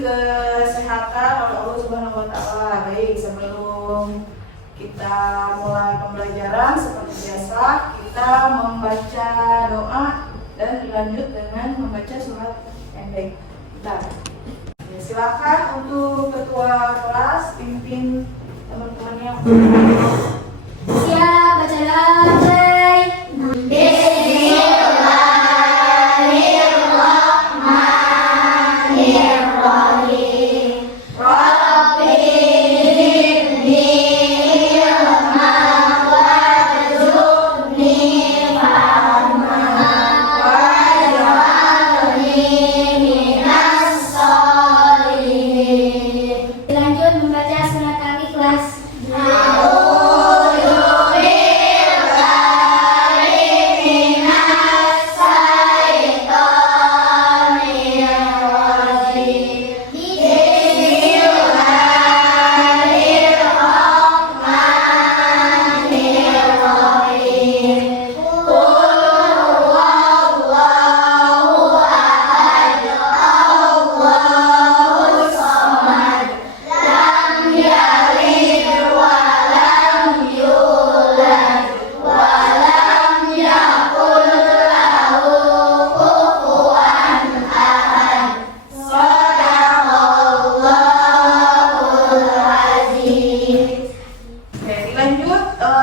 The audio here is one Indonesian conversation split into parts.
kesehatan oleh Allah Subhanahu wa Ta'ala. Baik, sebelum kita mulai pembelajaran seperti biasa, kita membaca doa dan dilanjut dengan membaca surat pendek. Bentar. Ya, silakan untuk ketua kelas pimpin teman-temannya. Siap, bacalah. Lanjut membaca surat Al-Ikhlas.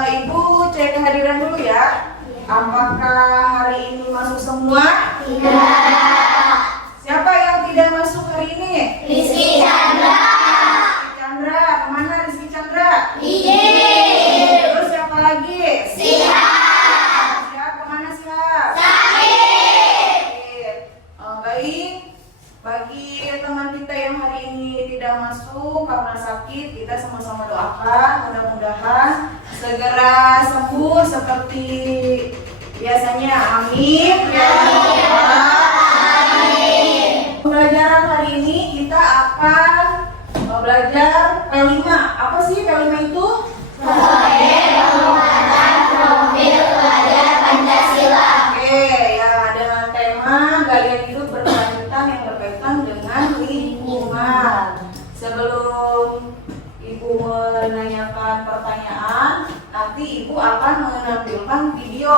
Ibu cek kehadiran dulu ya. Apakah hari ini masuk semua? Tidak. Siapa yang tidak masuk hari ini? Rizky Chandra. Rizky Chandra, kemana Rizky Chandra? Izin. Terus siapa lagi? Siap. Siap, kemana siap? Sakit. Baik, bagi teman kita yang hari ini tidak masuk karena sakit, kita sama-sama doakan mudah-mudahan segera sembuh seperti biasanya. Amin. Ya Allah. Amin. Pembelajaran hari ini kita akan belajar P5. Apa sih P5 itu? Penguatan profil pelajar Pancasila. Oke, ya, dengan tema gaya hidup berkelanjutan yang berkaitan dengan lingkungan. Sebelum Ibu menanyakan pertanyaan, nanti Ibu akan menampilkan video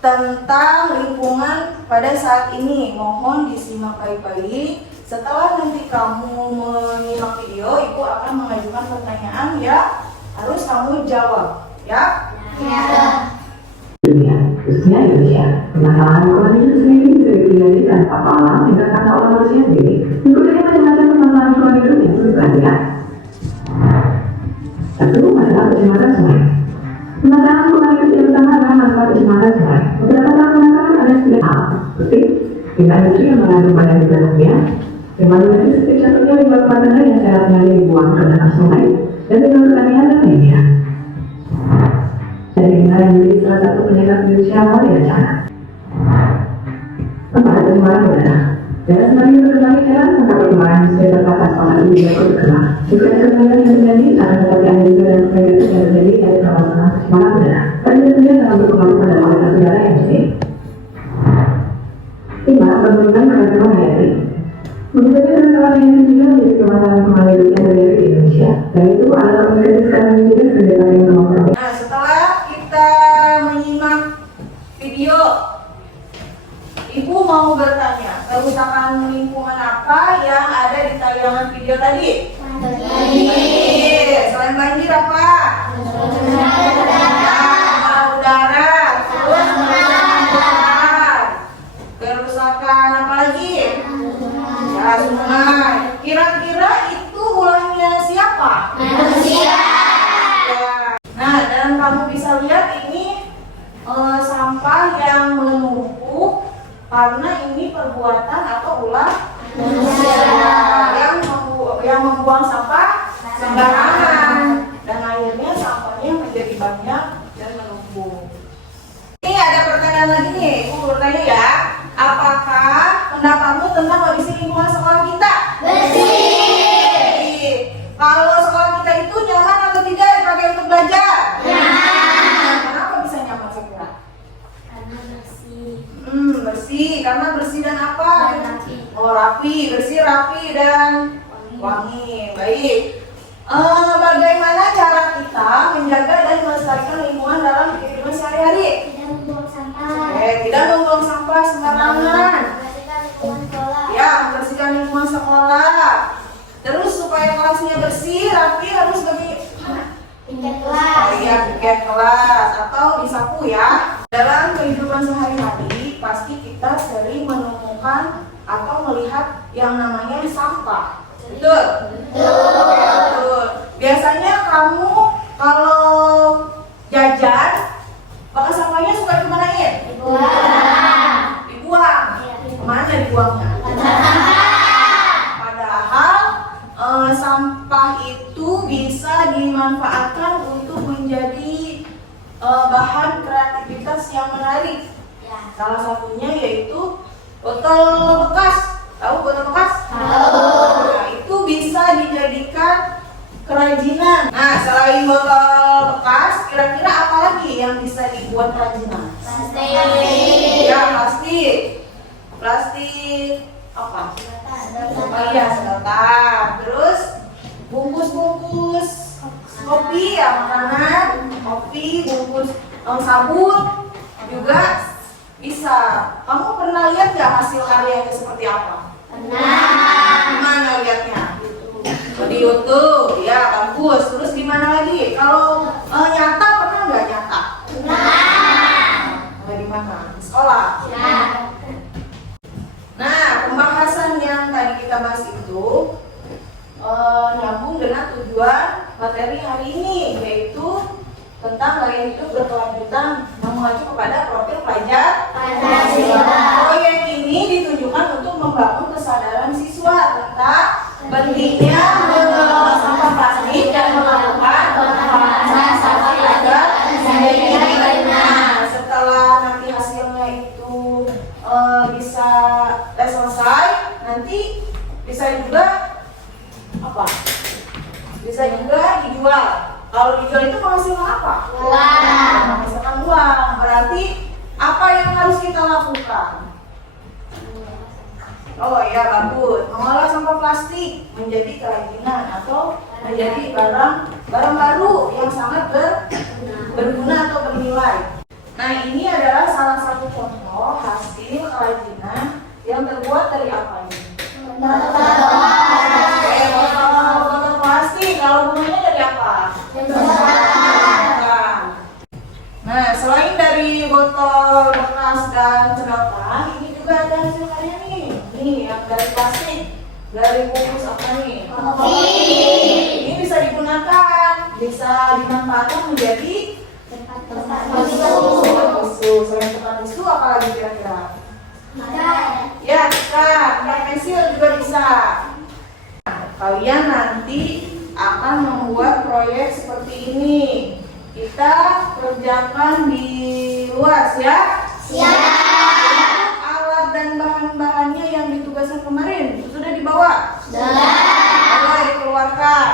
tentang lingkungan pada saat ini. Mohon disimak baik-baik. Setelah nanti kamu menyimak video, Ibu akan mengajukan pertanyaan yang harus kamu jawab, ya? Ya. Dunia, khususnya Indonesia, permasalahan lingkungan itu sendiri bisa dipelajari tanpa alam hingga kata oleh manusia sendiri. Mengikuti macam-macam permasalahan lingkungan hidup yang perlu diperhatikan. Satu, masalah pencemaran sungai. Permasalahan lingkungan hidup yang utama adalah masalah pencemaran sungai. Beberapa tahun belakangan ada sembilan hal, seperti limbah industri yang mengandung banyak limbah limbah industri seperti contohnya limbah rumah tangga yang secara sengaja dibuang ke dalam sungai, dan limbah pertanian dan lainnya. Dan limbah yang menjadi salah satu penyebab Indonesia awal bencana. Empat, pencemaran udara. Daerah semakin berkembang jalan maka perkembangan industri terbatas pada dunia berkembang. Jika kekembangan yang terjadi akan tetapi ada juga yang negatif yang terjadi dari kawasan pencemaran udara. Dan tentunya sangat berpengaruh pada kualitas udara yang bersih. 5. Penurunan keragaman hayati. Menurutnya keragaman hayati juga menjadi permasalahan kembali hidup yang terjadi di Indonesia. Dan itu adalah organisasi sekarang juga sebagai bagian demokrasi. Nah, setelah kita menyimak video, Ibu mau bertanya, kerusakan lingkungan apa yang ada di tayangan video tadi? Banjir. Selain banjir apa? Udara. Terus kerusakan apa lagi? Ya, sungai. Kira-kira itu ulahnya siapa? Manusia. Ya. Nah, dan kamu bisa lihat ini sampah yang menumpuk karena ini perbuatan atau ulah manusia yang membuang sampah sembarangan, dan akhirnya sampahnya menjadi banyak dan menumpuk. Ini ada pertanyaan lagi nih, Ibu bertanya ya, apakah pendapatmu tentang kondisi lingkungan sekolah kita? Bersih. Kalau sekolah kita itu nyaman atau tidak dipakai untuk belajar? Nyaman. Kenapa bisa nyaman sekira? Karena bersih. Bersih, karena bersih dan apa? Dan rapi. Oh, rapi, bersih, rapi, dan wangi. Baik. Bagaimana cara kita menjaga dan melestarikan lingkungan dalam kehidupan sehari-hari? Tidak membuang sampah. Oke, tidak membuang sampah sembarangan. Membersihkan lingkungan sekolah. Ya, membersihkan lingkungan sekolah. Terus supaya kelasnya bersih, rapi harus bagaimana? Piket kelas. Ya, piket kelas atau disapu ya. Dalam kehidupan sehari-hari pasti kita sering menemukan atau melihat yang namanya sampah. Betul? Betul. Biasanya kamu kalau jajan, bekas sampahnya suka dimanain? Dibuang. Dibuang. Kemana dibuangnya? Padahal sampah itu bisa dimanfaatkan untuk menjadi bahan kreativitas yang menarik. Salah satunya yaitu botol bekas. Tahu botol bekas? Nah, itu bisa dijadikan kerajinan. Nah, selain botol bekas, kira-kira apa lagi yang bisa dibuat kerajinan? Plastik. Ya, plastik. Plastik apa? Oh iya, sedotan. Terus bungkus-bungkus kopi ya, makanan, kopi, bungkus sabun juga bisa. Kamu pernah lihat nggak hasil karyanya seperti apa? Pernah. Gimana lihatnya? Oh, di YouTube, ya bagus. Terus gimana lagi? Kalau nyata pernah nggak nyata? Di mana? Di sekolah. Nah, pembahasan yang tadi kita bahas itu nyambung dengan tujuan materi hari ini, yaitu tentang gaya hidup berkelanjutan yang mengacu kepada profil pelajar Pancasila. Proyek ini ditujukan untuk membangun kesadaran siswa tentang pentingnya mengelola sampah plastik dan melakukan pengelolaan sampah pelajar menjadi benar. Setelah nanti hasilnya itu bisa selesai, nanti bisa juga apa? Bisa juga dijual. Kalau dijual itu menghasilkan apa? Uang. Menghasilkan uang. Berarti apa yang harus kita lakukan? Oh iya, bagus. Mengolah sampah plastik menjadi kerajinan atau menjadi barang baru yang sangat berguna atau bernilai. Nah, ini adalah salah satu contoh hasil kerajinan yang terbuat dari apa ini? Botol plastik. Kalau gunanya dari apa? Nah, selain dari botol bekas dan sedotan, ini juga ada hasil karya nih. Nih, yang dari plastik, dari bungkus apa nih? Ini bisa digunakan, bisa dimanfaatkan menjadi tempat tisu. Selain tempat tisu, apa lagi kira-kira? Ya, tempat pensil juga bisa. Kalian nanti akan membuat proyek seperti ini. Kita kerjakan di luas ya. Siap. Alat dan bahan-bahannya yang ditugaskan kemarin sudah dibawa. Sudah. Mulai dikeluarkan.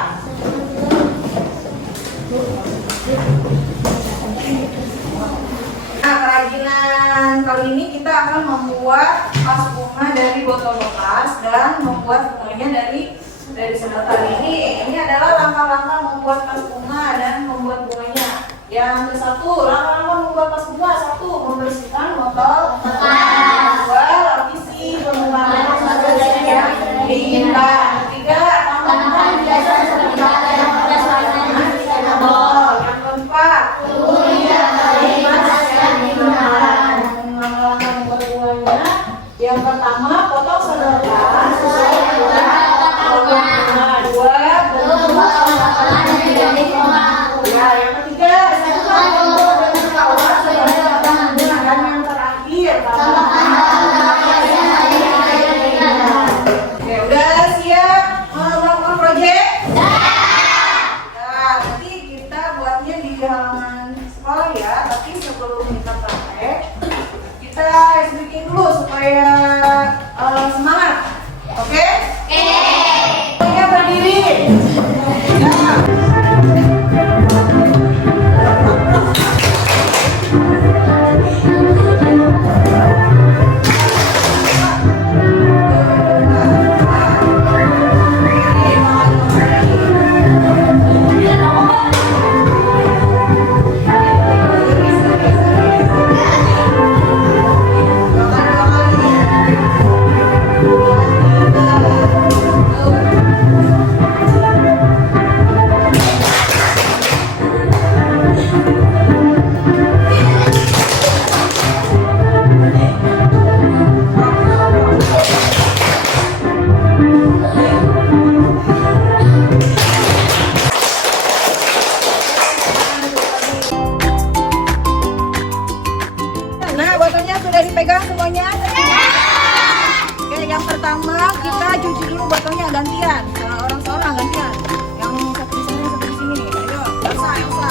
Nah, kerajinan kali ini kita akan membuat vas bunga dari botol bekas dan membuat bunganya dari sedotan ini. Ini adalah langkah-langkah membuat vas bunga dan membuat bunganya. Yang satu, langkah-langkah membuat vas bunga. Satu, membersihkan botol bekas. Dua, lapisi pengembangan sebagai yang diinginkan. Tiga, tambahkan hiasan seperti yang pada warna botol. Yang keempat, yang pertama, potong sedotan sesuai dengan bunga. Dua, ya, yang ketiga, satukan botol dengan kawat sebagai batang bunga. Dan yang terakhir, gantian, orang seorang gantian. Yang satu di sana, satu di sini. Ayo, Elsa, Elsa.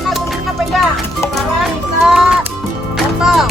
Mana guntingnya pegang? Sekarang kita potong.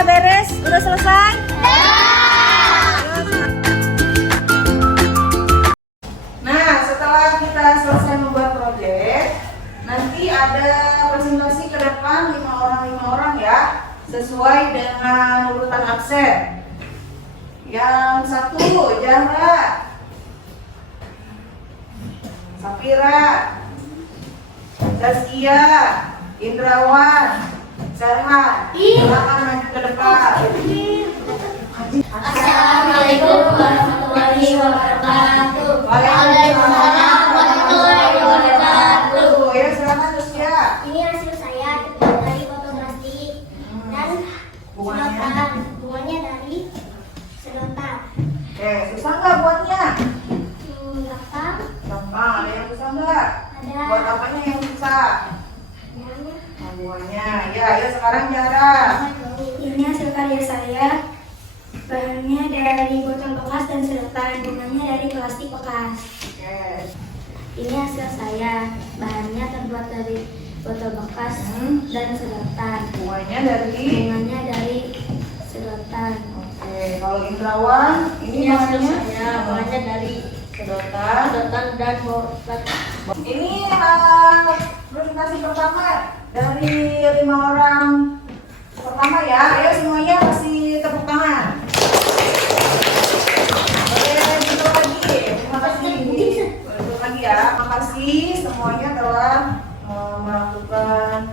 Beres, udah selesai? Nah, setelah kita selesai membuat proyek, nanti ada presentasi ke depan 5 orang ya, sesuai dengan urutan absen. Yang satu, Jara, Sapira, Zaskia, Indrawan, Serhan, silakan maju ke depan. Assalamualaikum warahmatullahi wabarakatuh. Waalaikumsalam warahmatullahi wabarakatuh. Ya, silakan Zaskia. Ini hasil saya dari fotografi dan Bunganya. bunganya dari sedotan. Oke, susah nggak buatnya? Gampang. Gampang, ada yang susah nggak? Ada. Buat apanya yang susah? Bunganya. Nah, buahnya. Ya, ayo sekarang Jara. Ini hasil karya saya. Bahannya dari botol bekas dan sedotan. Bunganya dari plastik bekas. Oke. Ini hasil saya. Bahannya terbuat dari botol bekas dan sedotan. Buahnya dari. Bunganya dari sedotan. Oke, kalau Indrawan, ini bahannya. Bahannya dari Sedotan. sedotan dan botol. Ini presentasi pertama dari 5 orang pertama ya. Ayo semuanya kasih tepuk tangan. Boleh duduk lagi. Terima kasih. Boleh duduk lagi ya. Terima kasih semuanya telah melakukan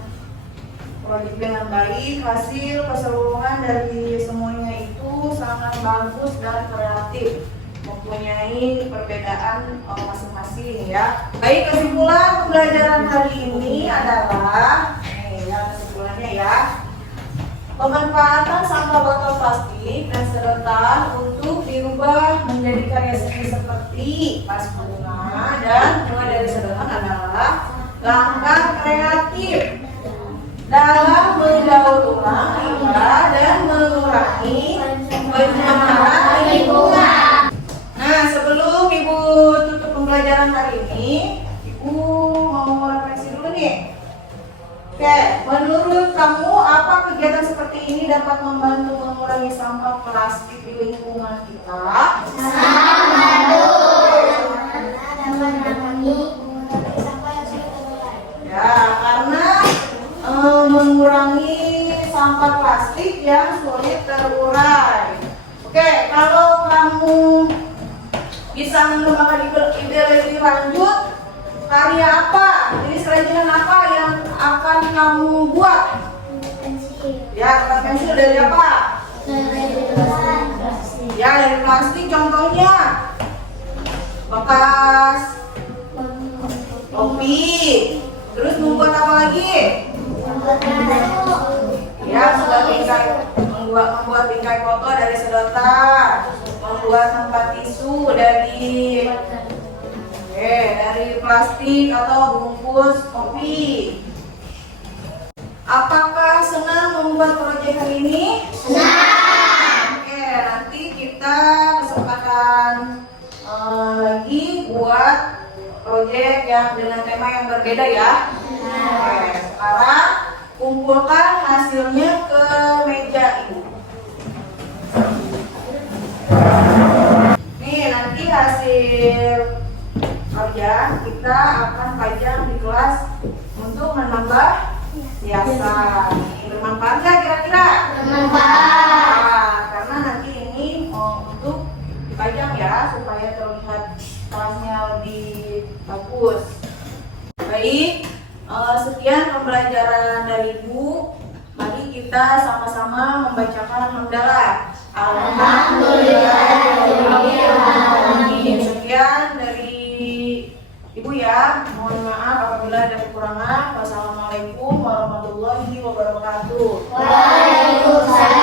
proyek dengan baik. Hasil keseluruhan dari semuanya itu sangat bagus dan kreatif, mempunyai perbedaan masing-masing ya. Baik, kesimpulan pembelajaran hari ini adalah ya kesimpulannya ya. Pemanfaatan sampah botol plastik dan sedotan untuk dirubah menjadi karya seni seperti vas bunga dan bunga dari sedotan adalah langkah kreatif dalam mendaur ulang limbah dan mengurangi pencemaran lingkungan. Nah, sebelum Ibu tutup pembelajaran hari ini, Ibu mau refleksi dulu nih. Oke, menurut kamu apa kegiatan seperti ini dapat membantu mengurangi sampah plastik di lingkungan kita? Ya, karena mengurangi sampah plastik yang sulit terurai. bisa mengembangkan ide lebih lanjut, karya apa? Jenis kerajinan apa yang akan kamu buat? Ya, kertas pensil dari apa? Ya, dari plastik contohnya. Bekas kopi. Terus membuat apa lagi? Ya, membuat bingkai foto dari sedotan, membuat tempat tisu dari plastik atau bungkus kopi. Apakah senang membuat proyek hari ini? Senang. Oke, nanti kita kesempatan lagi buat proyek yang dengan tema yang berbeda ya. Oke, sekarang kumpulkan hasilnya ke meja ibu. Nih, nanti hasil kerja kita akan pajang di kelas untuk menambah hiasan. Bermanfaat nggak kira-kira? Bermanfaat. Nah, karena nanti ini untuk dipajang ya supaya terlihat kelasnya lebih bagus. Baik, sekian pembelajaran dari Ibu. Mari kita sama-sama membacakan hamdalah. Alhamdulillahirobbilalamin. Sekian dari Ibu ya. Mohon maaf apabila ada kekurangan. Wassalamualaikum warahmatullahi wabarakatuh. Waalaikumsalam.